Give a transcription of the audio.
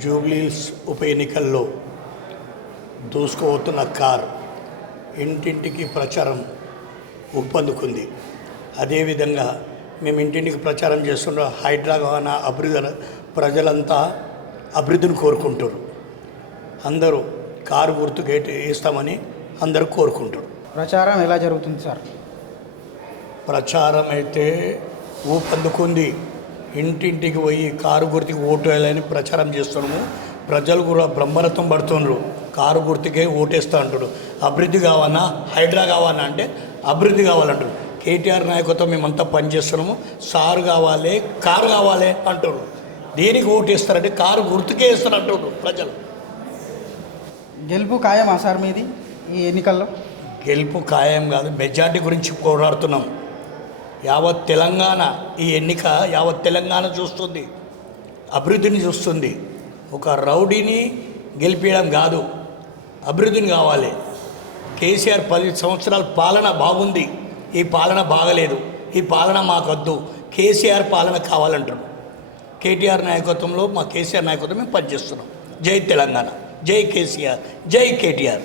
జూబ్లీస్ ఉప ఎన్నికల్లో దూసుకుపోతున్న కార్ ఇంటింటికి ప్రచారం ఊపందుకుంది అదేవిధంగా మేము ఇంటింటికి ప్రచారం చేస్తున్న హైదరాబాద్ అభివృద్ధి ప్రజలంతా అభివృద్ధిని కోరుకుంటారు. అందరూ కారు గుర్తు గేట్ వేస్తామని అందరూ కోరుకుంటారు. ప్రచారం ఎలా జరుగుతుంది సార్? ప్రచారం అయితే ఊపందుకుంది. ఇంటింటికి పోయి కారు గుర్తుకి ఓటు వేయాలని ప్రచారం చేస్తున్నాము. ప్రజలు కూడా బ్రహ్మరథం పడుతున్నారు కారు గుర్తుకే ఓటేస్తా అంటాడు. అభివృద్ధి కావాలన్నా హైడ్రా కావాలన్నా అంటే అభివృద్ధి కావాలంటారు కేటీఆర్ నాయకత్వం మేమంతా పనిచేస్తున్నాము. సారు కావాలి కారు కావాలి అంటారు దేనికి ఓటేస్తారంటే కారు గుర్తుకే వేస్తారంటారు ప్రజలు. గెలుపు ఖాయమా సార్ మీది ఈ ఎన్నికల్లో? గెలుపు ఖాయం కాదు. మెజార్టీ గురించి పోరాడుతున్నాం. యావత్ తెలంగాణ ఈ ఎన్నిక యావత్ తెలంగాణ చూస్తుంది. అభివృద్ధిని చూస్తుంది. ఒక రౌడీని గెలిపించడం కాదు అభివృద్ధిని కావాలి. కేసీఆర్ పది సంవత్సరాల పాలన బాగుంది ఈ పాలన బాగలేదు ఈ పాలన మాకొద్దు కేసీఆర్ పాలన కావాలంటారు కేటీఆర్ నాయకత్వంలో మా కేసీఆర్ నాయకత్వం మేము పనిచేస్తున్నాం. జై తెలంగాణ జై కేసీఆర్ జై కేటీఆర్.